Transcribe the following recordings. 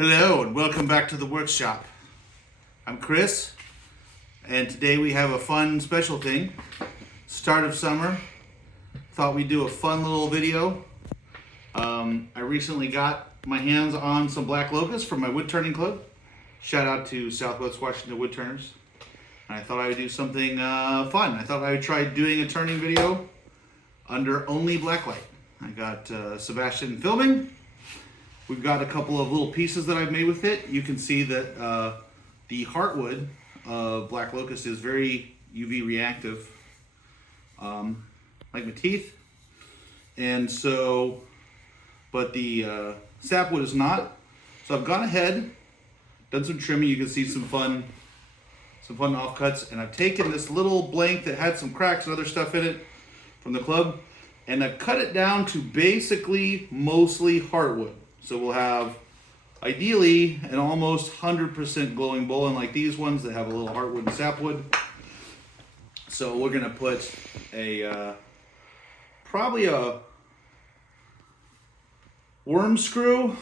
Hello and welcome back to the workshop. I'm Chris, and today we have a fun special thing. Start of summer. Thought we'd do a fun little video. I recently got my hands on some Black Locust from my wood turning club. Shout out to Southwest Washington Wood Turners. And I thought I would do something fun. I thought I would try doing a turning video under only black light. I got Sebastian filming. We've got a couple of little pieces that I've made with it. You can see that the heartwood of Black Locust is very UV reactive, like my teeth. And so, but the sapwood is not. So I've gone ahead, done some trimming. You can see some fun offcuts. And I've taken this little blank that had some cracks and other stuff in it from the club, and I've cut it down to basically mostly heartwood. So we'll have, ideally, an almost 100% glowing bowl, unlike these ones that have a little heartwood and sapwood. So we're gonna put a, probably a worm screw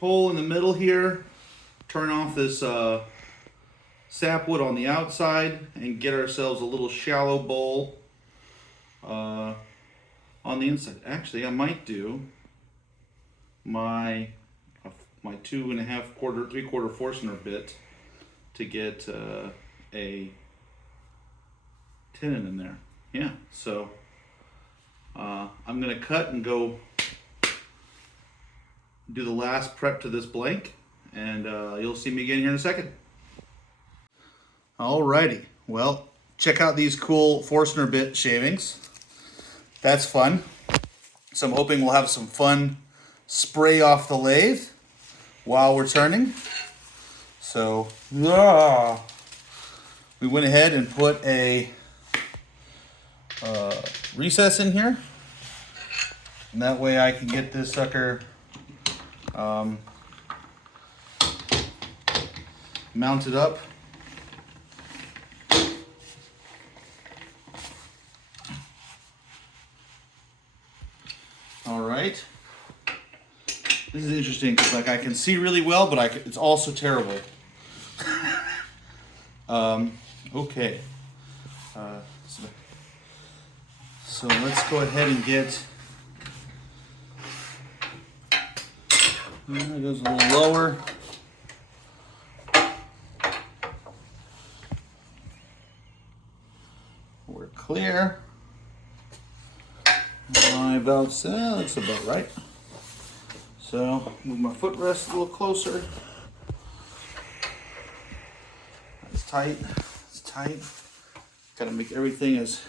hole in the middle here, turn off this sapwood on the outside, and get ourselves a little shallow bowl on the inside. Actually, I might do my 2.5 3/4 Forstner bit to get a tenon in there. Yeah, so I'm gonna cut and go do the last prep to this blank, and you'll see me again here in a second. Alrighty, well, check out these cool Forstner bit shavings. That's fun. So I'm hoping we'll have some fun spray off the lathe while we're turning. So we went ahead and put a recess in here, and that way I can get this sucker mounted up. All right. This is interesting because, like, I can see really well, but it's also terrible. Okay. So let's go ahead and get. It goes a little lower. We're clear. That's about right. So move my footrest a little closer. It's tight. It's tight. Gotta make everything as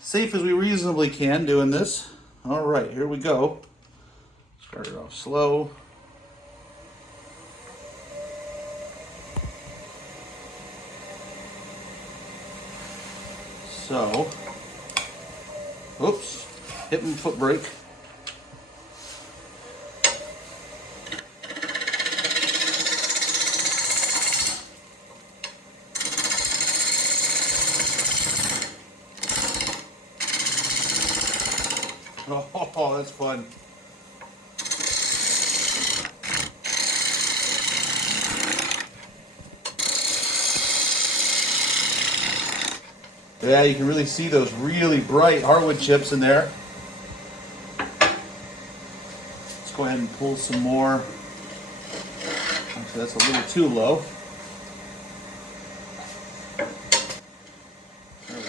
safe as we reasonably can doing this. All right, here we go. Start it off slow. So, oops, hit my foot brake. Oh, that's fun. Yeah, you can really see those really bright hardwood chips in there. Let's go ahead and pull some more. Actually, that's a little too low. There we go.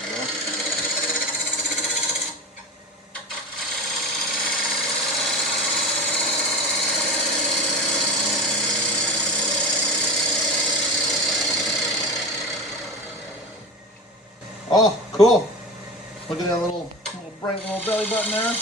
Oh, cool. Look at that little bright little belly button there.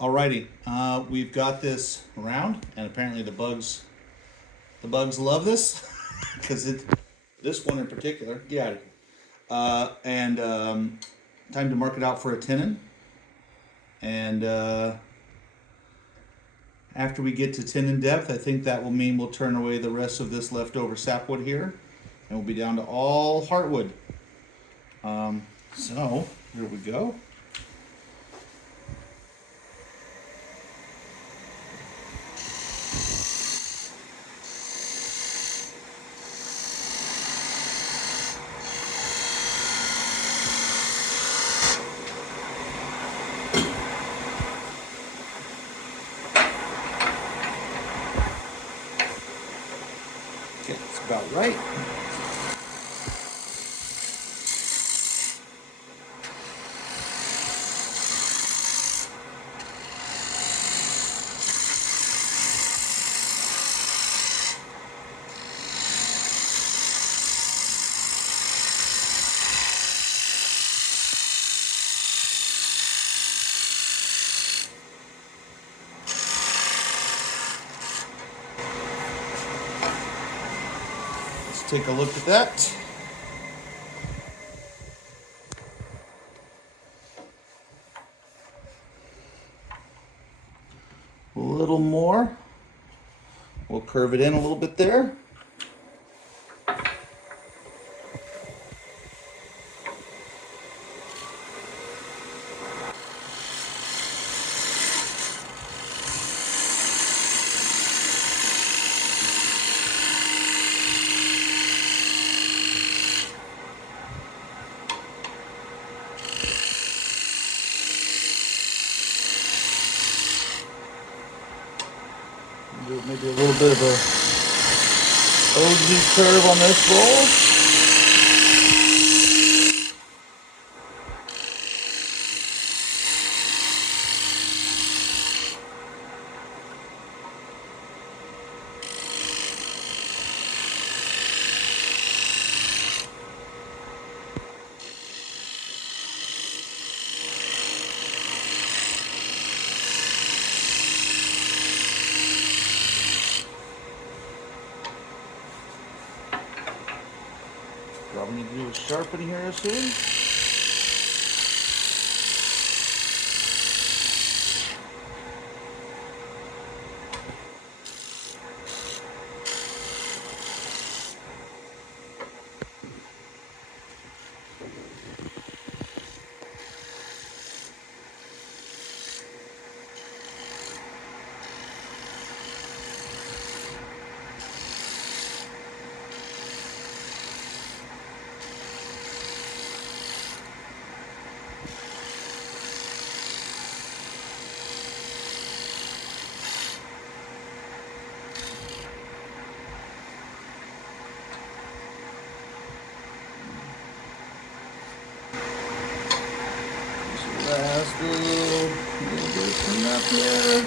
Alrighty, we've got this around, and apparently the bugs love this because this one in particular. Get out of here. Time to mark it out for a tenon. And after we get to tenon depth, I think that will mean we'll turn away the rest of this leftover sapwood here, and we'll be down to all heartwood. So here we go. Okay, that's about right. Take a look at that. A little more. We'll curve it in a little bit there. Do maybe a little bit of a OG curve on this bowl. Probably need to do a sharpening here soon. Last little bit of cleanup here.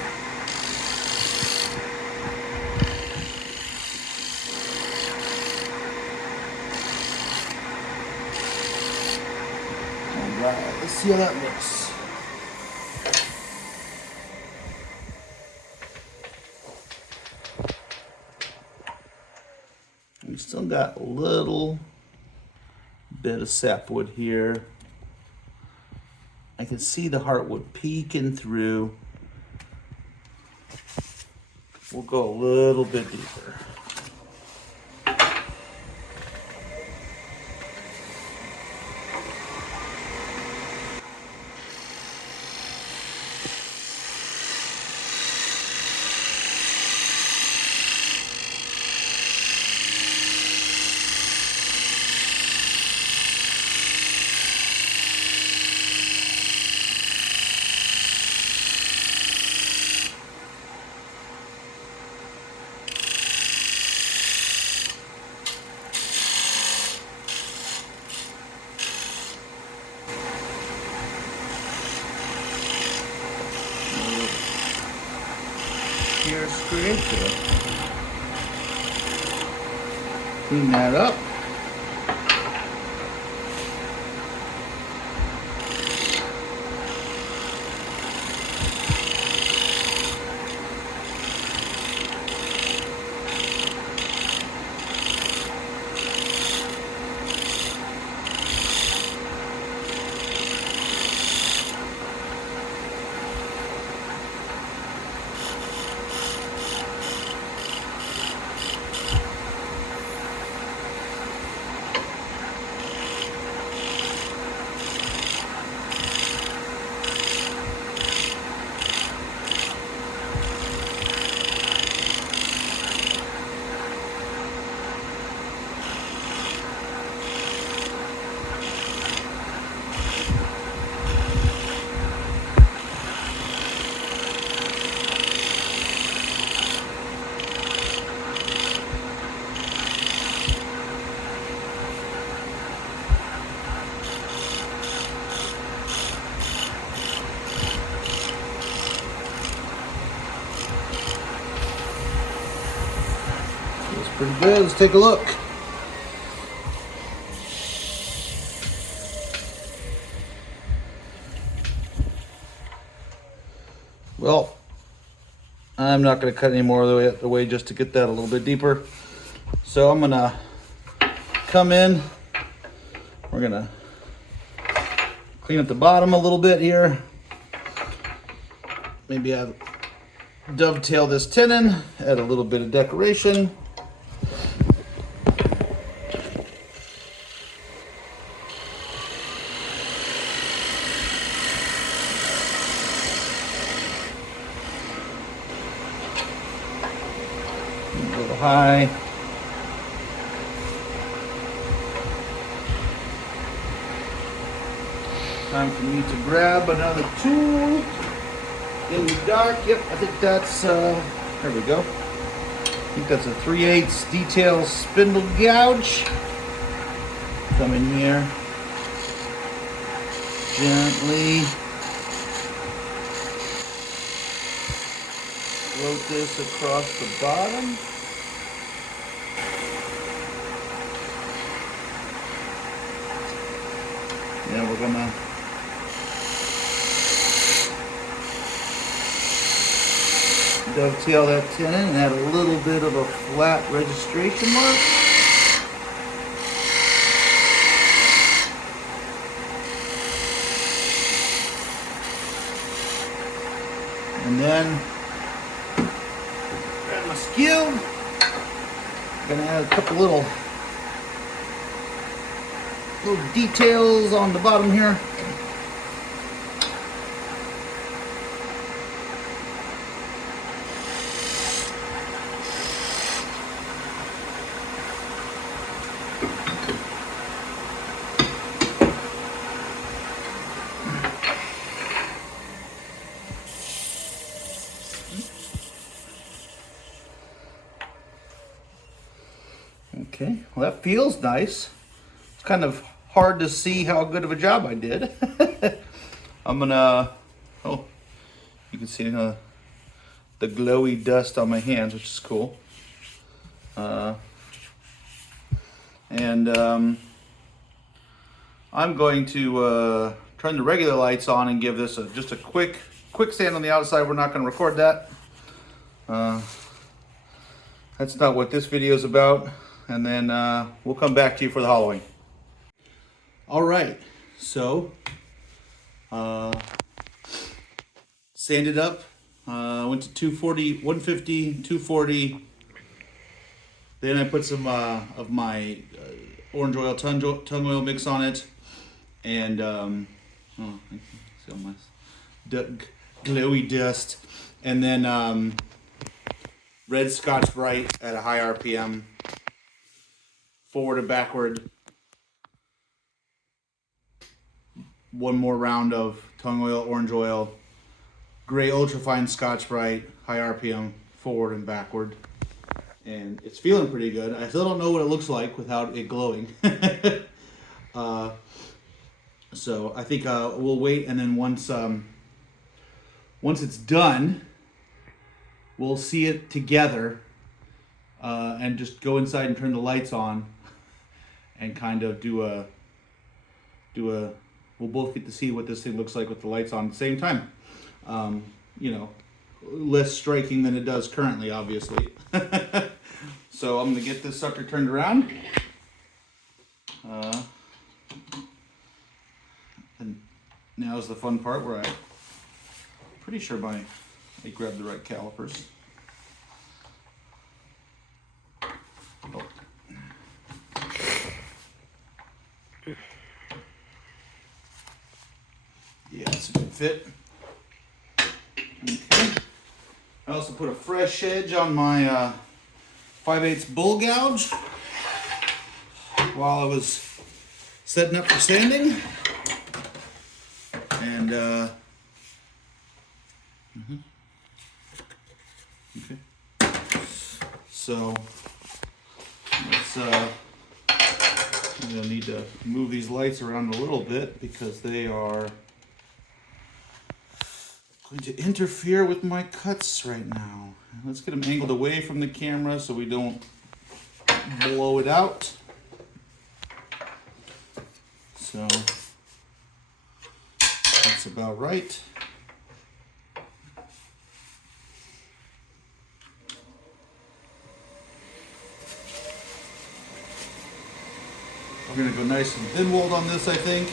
Alright, let's see how that looks. We still got a little bit of sapwood here. I can see the heartwood peeking through. We'll go a little bit deeper. Here, scrape it. Clean that up. pretty good. Let's take a look. Well, I'm not going to cut any more of the way just to get that a little bit deeper. So I'm going to come in. We're going to clean up the bottom a little bit here. Maybe add, dovetail this tenon, add a little bit of decoration. A little high. Time for me to grab another tool in the dark. Yep, I think that's, there we go. I think that's a 3/8 detail spindle gouge. Come in here, gently float this across the bottom. Then we're gonna dovetail that tenon and add a little bit of a flat registration mark. And then grab my skew. I'm gonna add a couple little details on the bottom here. Okay, well that feels nice. It's kind of hard to see how good of a job I did. I'm gonna, oh, you can see the glowy dust on my hands, which is cool. I'm going to turn the regular lights on and give this just a quick sand on the outside. We're not going to record that. That's not what this video is about. And then we'll come back to you for the Halloween. All right, so sanded up. Went to 240, 150, 240. Then I put some of my orange oil, tung oil mix on it, and oh, I can see all my glowy dust, and then red Scotch Brite at a high RPM, forward and backward. One more round of tung oil, orange oil, gray ultrafine Scotch Brite, high RPM, forward and backward. And it's feeling pretty good. I still don't know what it looks like without it glowing. So I think we'll wait, and then once it's done, we'll see it together and just go inside and turn the lights on and kind of do a we'll both get to see what this thing looks like with the lights on at the same time. You know, less striking than it does currently, obviously. So I'm gonna get this sucker turned around. And now's the fun part where I'm pretty sure I grabbed the right calipers. Oh. Yeah, it's a good fit. Okay. I also put a fresh edge on my 5/8 bull gouge while I was setting up for sanding. And okay. So let's I'm gonna need to move these lights around a little bit because they are going to interfere with my cuts right now. Let's get them angled away from the camera so we don't blow it out. So that's about right. We're going to go nice and thin walled on this, I think.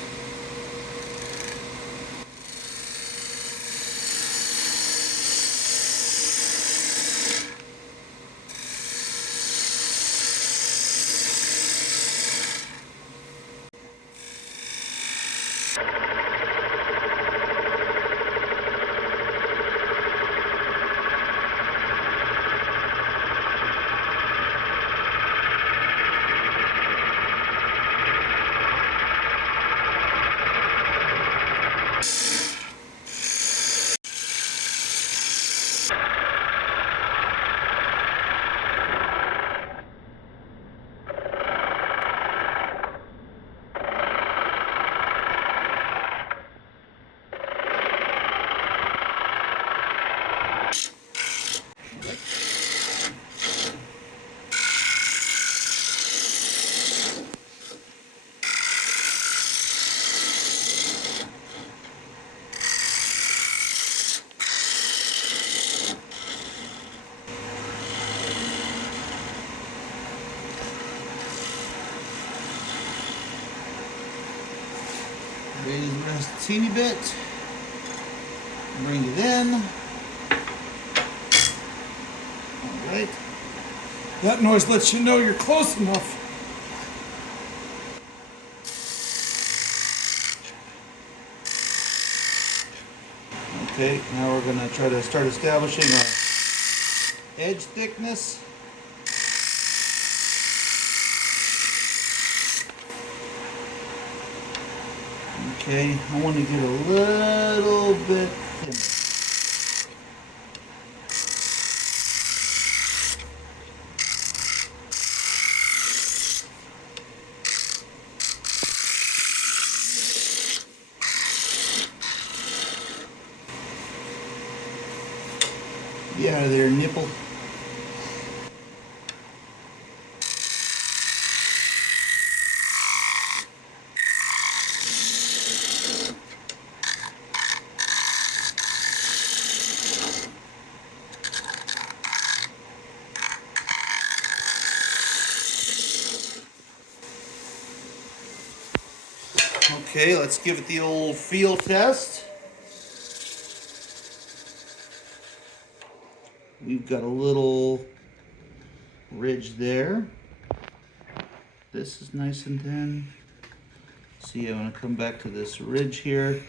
Raise the rest a teeny bit. Bring it in. All right. That noise lets you know you're close enough. Okay, now we're gonna try to start establishing our edge thickness. Okay, I want to get a little bit thinner. Get out of there, nipple. Okay, let's give it the old feel test. We've got a little ridge there. This is nice and thin. See, I'm gonna come back to this ridge here,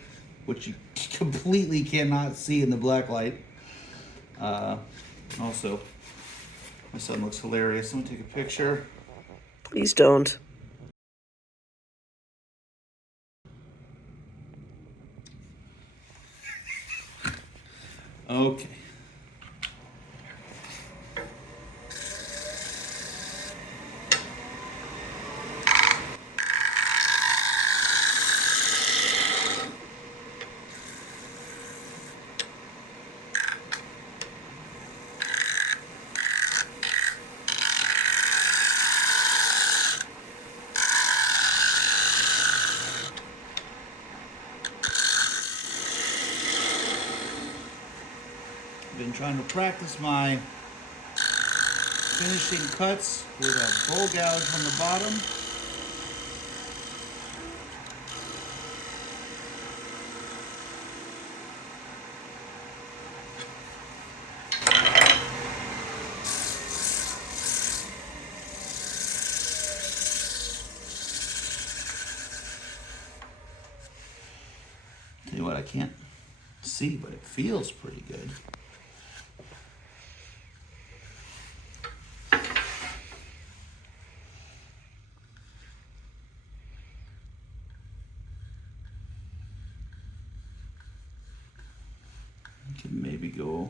which you completely cannot see in the black light. Also, my son looks hilarious. I'm gonna take a picture. Please don't. Okay. Been trying to practice my finishing cuts with a bowl gouge on the bottom. Tell you what, I can't see, but it feels pretty good. I can maybe go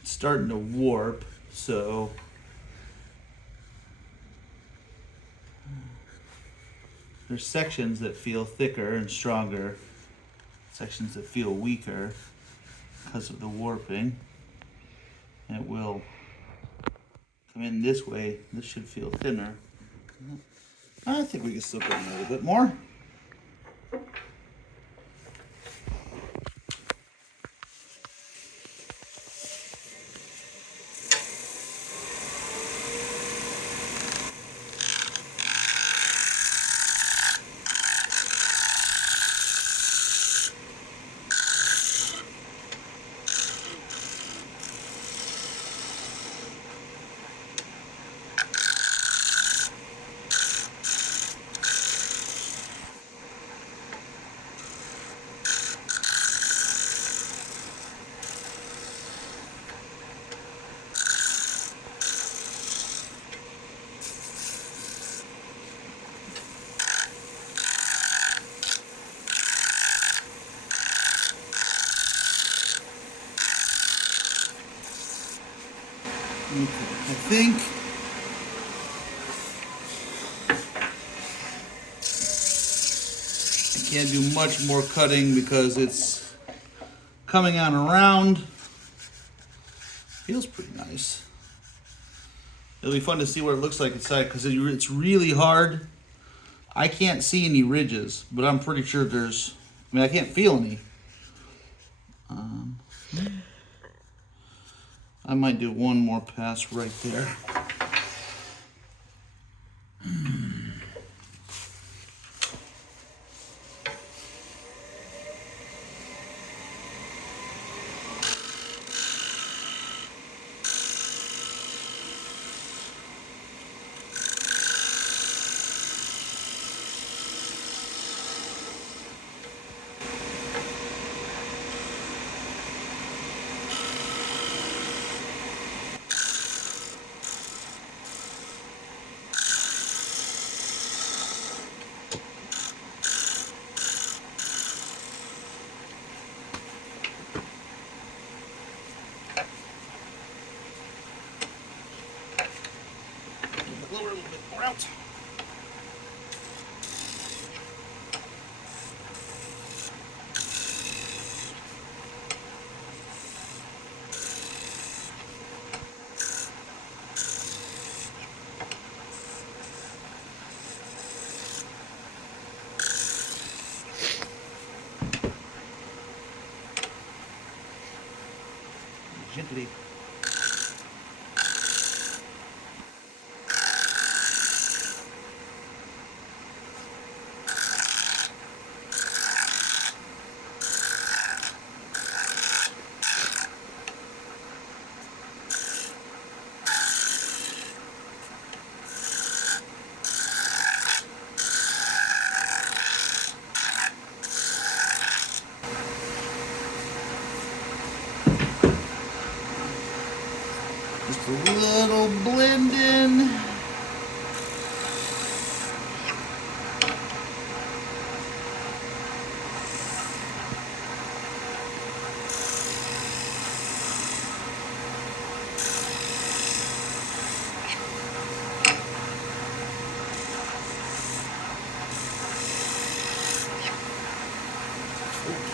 it's starting to warp, so there's sections that feel thicker and stronger. It's sections that feel weaker because of the warping. And it will come in this way. This should feel thinner. I think we can slip it in a little bit more. Okay, I think I can't do much more cutting because it's coming on around. Feels pretty nice. It'll be fun to see what it looks like inside because it's really hard. I can't see any ridges, but I'm pretty sure there's, I mean, I can't feel any. I might do one more pass right there. Lower a little bit more out. Gently. Just a little blend in.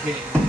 Okay.